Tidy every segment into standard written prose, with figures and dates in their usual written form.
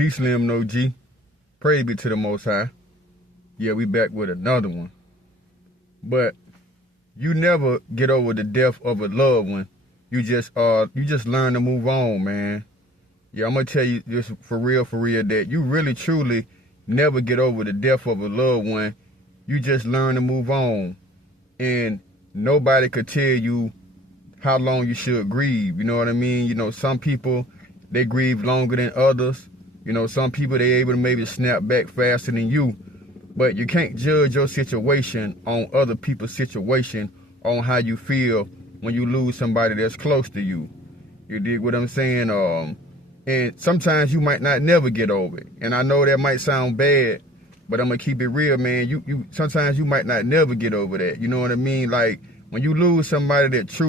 DEESLIMDAOG. Praise be to the Most High. Yeah, we back with another one. But you never get over the death of a loved one. You just learn to move on, man. Yeah, I'm gonna tell you this for real, that you really truly never get over the death of a loved one. You just learn to move on. And nobody could tell you how long you should grieve. You know what I mean? You know, some people, they grieve longer than others. You know, some people, they able to maybe snap back faster than you. But you can't judge your situation on other people's situation on how you feel when you lose somebody that's close to you. You dig what I'm saying? And sometimes you might not never get over it. And I know that might sound bad, but I'm gonna keep it real, man. You sometimes you might not never get over that. You know what I mean? Like when you lose somebody that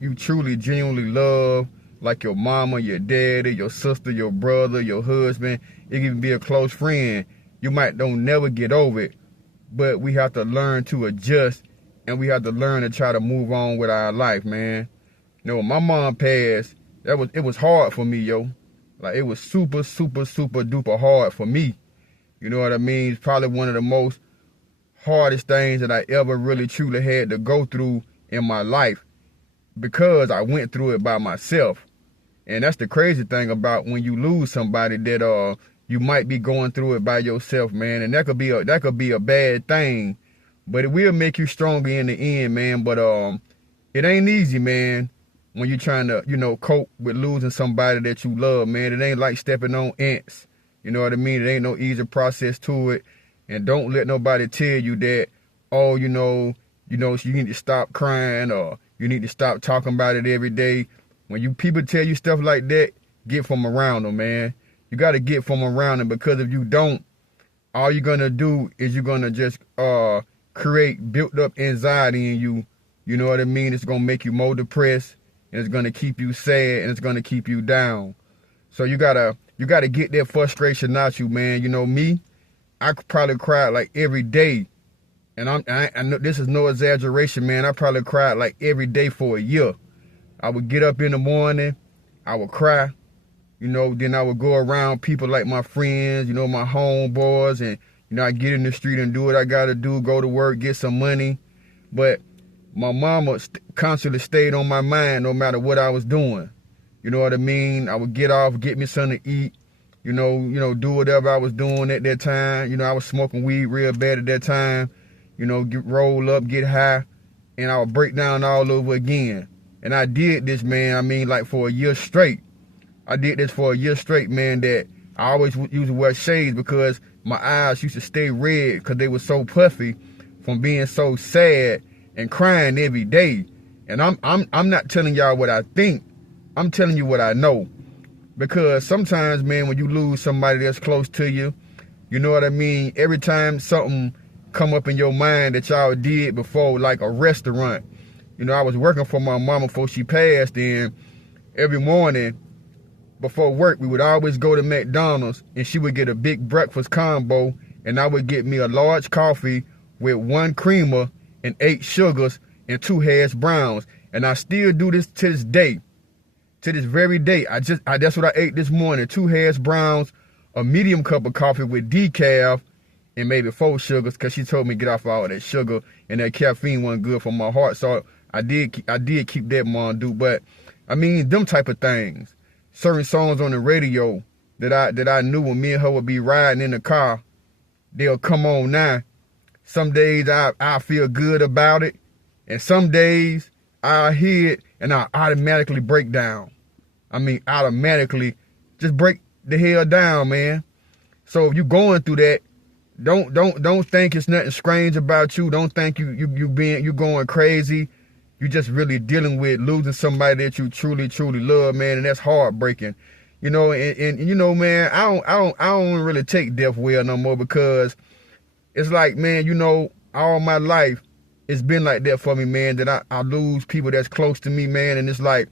you truly genuinely love, like your mama, your daddy, your sister, your brother, your husband, it can even be a close friend. You might don't never get over it, but we have to learn to adjust, and we have to learn to try to move on with our life, man. You know, when my mom passed, it was hard for me, yo. Like, it was super, super, super duper hard for me. You know what I mean? It's probably one of the most hardest things that I ever really truly had to go through in my life, because I went through it by myself. And that's the crazy thing about when you lose somebody, that you might be going through it by yourself, man. And that could be a bad thing, but it will make you stronger in the end, man. But it ain't easy, man, when you're trying to, you know, cope with losing somebody that you love, man. It ain't like stepping on ants. You know what I mean? It ain't no easy process to it. And don't let nobody tell you that, oh, you know, you need to stop crying, or you need to stop talking about it every day. When people tell you stuff like that, get from around them, man. You got to get from around them, because if you don't, all you're going to do is you're going to just create built up anxiety in you. You know what I mean? It's going to make you more depressed, and it's going to keep you sad, and it's going to keep you down. So you got to get that frustration out you, man. You know me, I could probably cry like every day. And I know this is no exaggeration, man. I probably cried like every day for a year. I would get up in the morning, I would cry, you know, then I would go around people like my friends, you know, my homeboys, and, you know, I get in the street and do what I gotta do, go to work, get some money. But my mama constantly stayed on my mind no matter what I was doing. You know what I mean? I would get off, get me something to eat, you know, do whatever I was doing at that time. You know, I was smoking weed real bad at that time, you know, roll up, get high, and I would break down all over again. And I did this, man, I mean, like for a year straight. I did this for a year straight, man, that I always used to wear shades because my eyes used to stay red because they were so puffy from being so sad and crying every day. And I'm not telling y'all what I think. I'm telling you what I know. Because sometimes, man, when you lose somebody that's close to you, you know what I mean? Every time something come up in your mind that y'all did before, like a restaurant. You know, I was working for my mama before she passed, and every morning before work, we would always go to McDonald's, and she would get a big breakfast combo, and I would get me a large coffee with 1 creamer and 8 sugars and 2 hash browns. And I still do this to this day, to this very day. That's what I ate this morning: 2 hash browns, a medium cup of coffee with decaf, and maybe 4 sugars, because she told me to get off all that sugar, and that caffeine wasn't good for my heart. So I did keep that, Mom, dude. But I mean, them type of things. Certain songs on the radio that I knew when me and her would be riding in the car, they'll come on now. Some days I feel good about it, and some days I hear it and I automatically break down. I mean, automatically just break the hell down, man. So if you're going through that, don't think it's nothing strange about you. Don't think you going crazy. You just really dealing with losing somebody that you truly, truly love, man, and that's heartbreaking. You know, and you know, man, I don't really take death well no more, because it's like, man, you know, all my life it's been like that for me, man, that I lose people that's close to me, man, and it's like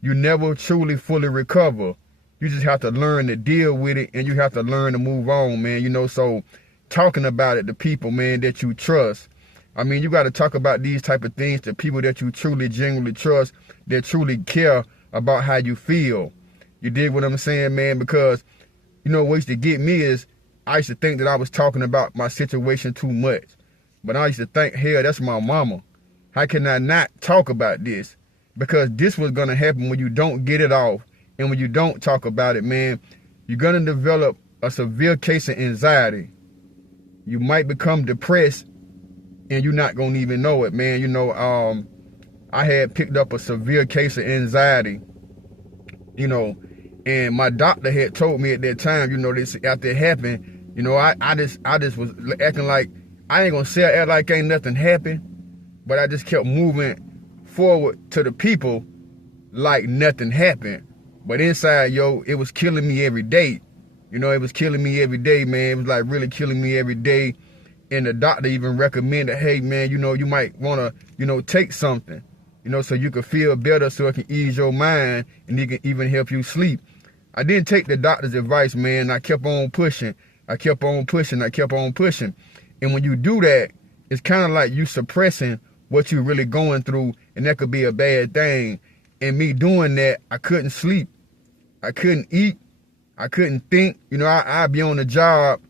you never truly fully recover. You just have to learn to deal with it, and you have to learn to move on, man. You know, so talking about it to people, man, that you trust. I mean, you got to talk about these type of things to people that you truly, genuinely trust, that truly care about how you feel. You dig what I'm saying, man? Because you know, what used to get me is I used to think that I was talking about my situation too much. But I used to think, hell, that's my mama. How can I not talk about this? Because this was going to happen when you don't get it off. And when you don't talk about it, man, you're going to develop a severe case of anxiety. You might become depressed and you're not going to even know it, man. You know, I had picked up a severe case of anxiety, you know, and my doctor had told me at that time, you know, this after it happened, you know, I just was acting like, I ain't gonna say act like ain't nothing happened, but I just kept moving forward to the people like nothing happened. But inside, yo, it was killing me every day. You know, it was killing me every day, man. It was like really killing me every day. And the doctor even recommended, hey, man, you know, you might wanna, you know, take something, you know, so you can feel better, so it can ease your mind and it can even help you sleep. I didn't take the doctor's advice, man. I kept on pushing. I kept on pushing. I kept on pushing. And when you do that, it's kind of like you suppressing what you're really going through, and that could be a bad thing. And me doing that, I couldn't sleep. I couldn't eat. I couldn't think. You know, I'd be on the job,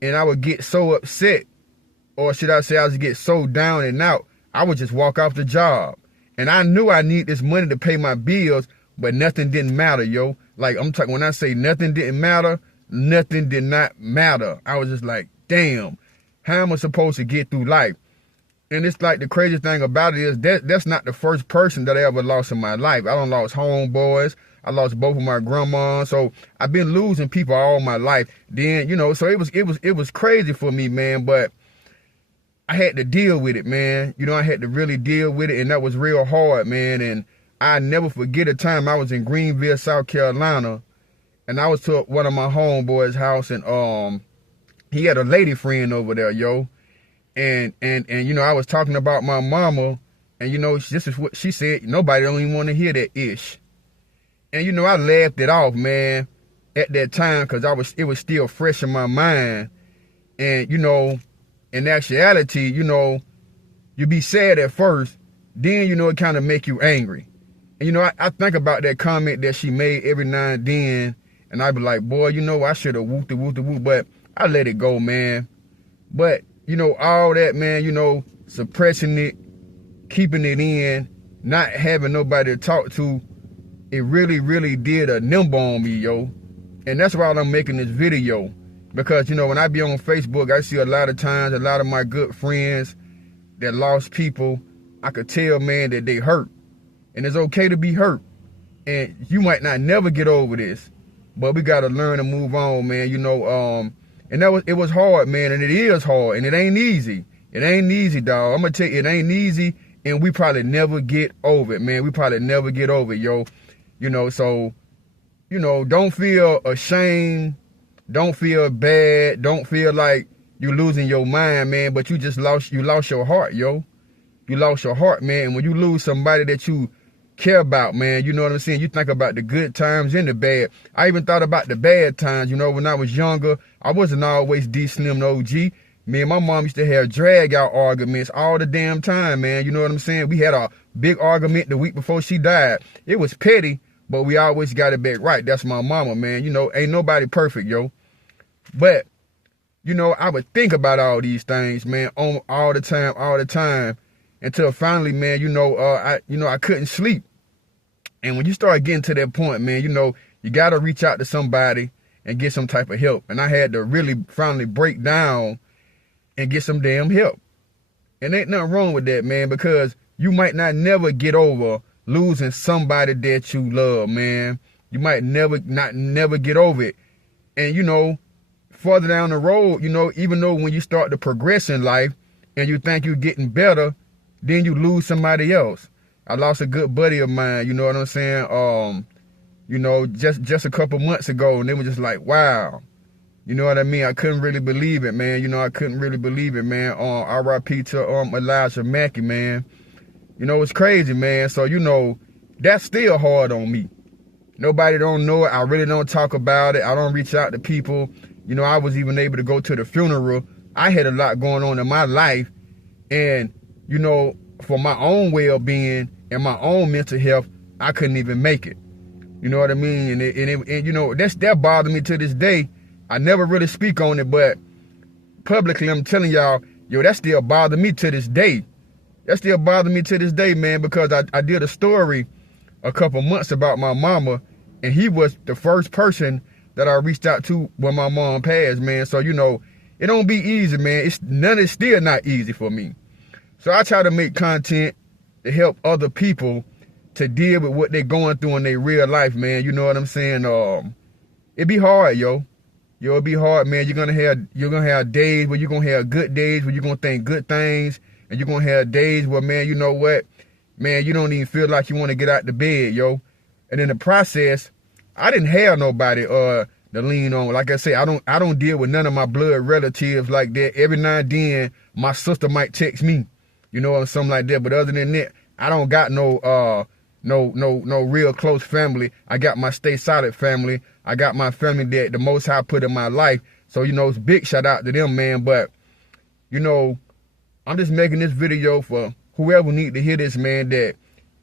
and I would get so upset, or should I say I would get so down and out, I would just walk off the job. And I knew I need this money to pay my bills, but nothing didn't matter, yo. Like, I'm talking, when I say nothing didn't matter, nothing did not matter. I was just like, damn. How am I supposed to get through life? And it's like the craziest thing about it is that's not the first person that I ever lost in my life. I done lost homeboys. I lost both of my grandmas. So I've been losing people all my life. Then, you know, so it was crazy for me, man. But I had to deal with it, man. You know, I had to really deal with it, and that was real hard, man. And I never forget a time I was in Greenville, South Carolina, and I was to one of my homeboys' house, and he had a lady friend over there, yo. And you know, I was talking about my mama, and you know, this is what she said. Nobody don't even want to hear that ish. And you know, I laughed it off, man, at that time, because it was still fresh in my mind. And you know, in actuality, you know, you be sad at first, then you know it kind of make you angry. And you know, I think about that comment that she made every now and then, and I be like, boy, you know, I should have whooped the whoop, but I let it go, man. But, you know, all that, man, you know, suppressing it, keeping it in, not having nobody to talk to, it really, really did a number on me, yo. And that's why I'm making this video. Because, you know, when I be on Facebook, I see a lot of times, a lot of my good friends that lost people, I could tell, man, that they hurt. And it's okay to be hurt. And you might not never get over this, but we got to learn to move on, man, you know, and it was hard, man, and it is hard, and it ain't easy. It ain't easy, dog. I'm going to tell you, it ain't easy, and we probably never get over it, man. We probably never get over it, yo. You know, so, you know, don't feel ashamed. Don't feel bad. Don't feel like you're losing your mind, man, but you lost your heart, yo. You lost your heart, man, and when you lose somebody that you care about, man, you know what I'm saying? You think about the good times and the bad. I even thought about the bad times, you know, when I was younger. I wasn't always DEESLIMDAOG. Me and my mom used to have drag out arguments all the damn time, man. You know what I'm saying? We had a big argument the week before she died. It was petty, but we always got it back right. That's my mama, man. You know, ain't nobody perfect, yo. But, you know, I would think about all these things, man, all the time, until finally, man, you know, I couldn't sleep. And when you start getting to that point, man, you know, you got to reach out to somebody and get some type of help. And I had to really finally break down and get some damn help. And ain't nothing wrong with that, man, because you might not never get over losing somebody that you love, man. You might never get over it. And, you know, further down the road, you know, even though when you start to progress in life and you think you're getting better, then you lose somebody else. I lost a good buddy of mine, you know what I'm saying? You know, just a couple months ago, and they were just like, wow. You know what I mean? I couldn't really believe it, man. You know, I couldn't really believe it, man. R.I.P. to Elijah Mackey, man. You know, it's crazy, man. So, you know, that's still hard on me. Nobody don't know it. I really don't talk about it. I don't reach out to people. You know, I was even able to go to the funeral. I had a lot going on in my life. And, you know, for my own well-being and my own mental health, I couldn't even make it. You know what I mean? And you know, that bothered me to this day, I never really speak on it, but publicly I'm telling y'all, yo, that still bother me to this day. That still bother me to this day, man, because I did a story a couple months about my mama, and he was the first person that I reached out to when my mom passed, man. So, you know, it don't be easy, man. It's still not easy for me. So I try to make content to help other people to deal with what they're going through in their real life, man. You know what I'm saying? It be hard, yo. Yo, it be hard, man. You're gonna have days where you're gonna have good days where you're gonna think good things, and you're gonna have days where, man, you know what? Man, you don't even feel like you want to get out the bed, yo. And in the process, I didn't have nobody to lean on. Like I say, I don't deal with none of my blood relatives like that. Every now and then, my sister might text me, you know, or something like that. But other than that, I don't got no real close family. I got my Stay Solid family. I got my family that the Most High put in my life. So, you know, it's big shout out to them, man. But, you know, I'm just making this video for whoever need to hear this, man, that,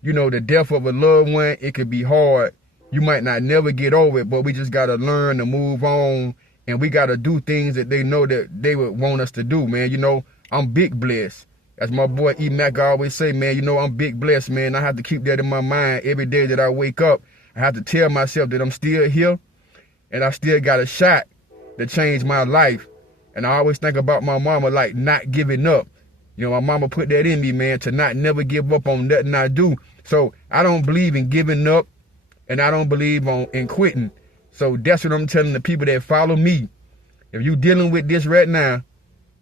you know, the death of a loved one, it could be hard. You might not never get over it, but we just got to learn to move on, and we got to do things that they know that they would want us to do, man. You know, I'm big blessed. As my boy E. Mac always say, man, you know, I'm big blessed, man. I have to keep that in my mind every day that I wake up. I have to tell myself that I'm still here, and I still got a shot to change my life. And I always think about my mama, like, not giving up. You know, my mama put that in me, man, to not never give up on nothing I do. So I don't believe in giving up, and I don't believe in quitting. So that's what I'm telling the people that follow me. If you dealing with this right now,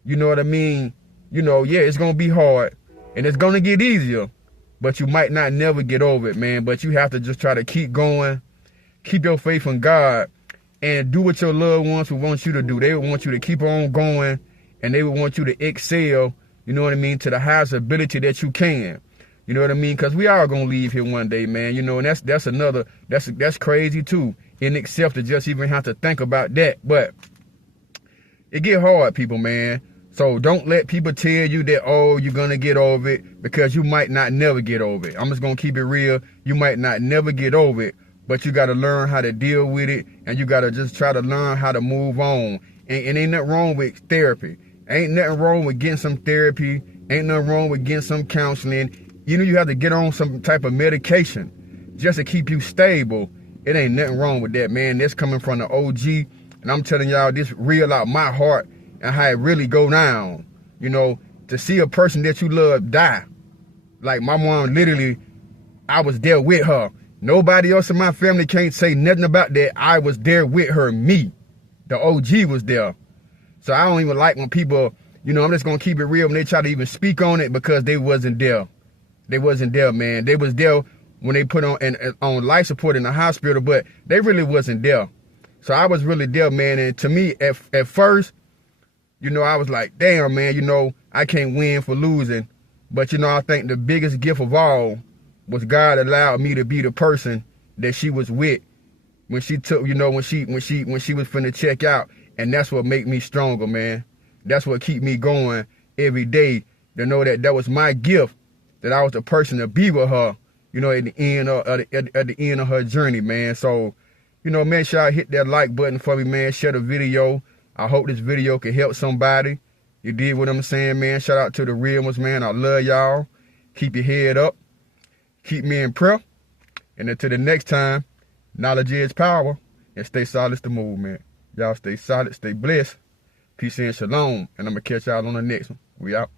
you know what I mean? You know, yeah, it's going to be hard, and it's going to get easier, but you might not never get over it, man. But you have to just try to keep going, keep your faith in God, and do what your loved ones would want you to do. They would want you to keep on going, and they would want you to excel, you know what I mean, to the highest ability that you can. You know what I mean? Because we are going to leave here one day, man. You know, and that's crazy too, in itself, to just even have to think about that. But it get hard, people, man. So don't let people tell you that, oh, you're going to get over it, because you might not never get over it. I'm just going to keep it real. You might not never get over it, but you got to learn how to deal with it, and you got to just try to learn how to move on. And ain't nothing wrong with therapy. Ain't nothing wrong with getting some therapy. Ain't nothing wrong with getting some counseling. You know, you have to get on some type of medication just to keep you stable. It ain't nothing wrong with that, man. That's coming from the OG. And I'm telling y'all this real out my heart and how it really go down. You know, to see a person that you love die. Like my mom, literally, I was there with her. Nobody else in my family can't say nothing about that. I was there with her, me. The OG was there. So I don't even like when people, you know, I'm just going to keep it real when they try to even speak on it, because they wasn't there. They wasn't there, man. They was there when they put on life support in the hospital, but they really wasn't there. So I was really there, man. And to me, at first, you know, I was like, damn, man, you know, I can't win for losing. But, you know, I think the biggest gift of all was God allowed me to be the person that she was with when she took, you know, when she was finna check out. And that's what make me stronger, man. That's what keep me going every day, to know that that was my gift, that I was the person to be with her, you know, at the end of her journey, man. So, you know, make sure I hit that like button for me, man. Share the video. I hope this video can help somebody. You did what I'm saying, man. Shout out to the real ones, man. I love y'all. Keep your head up. Keep me in prayer. And until the next time, knowledge is power, and stay solid is the movement. Y'all stay solid, stay blessed. Peace and shalom. And I'm going to catch y'all on the next one. We out.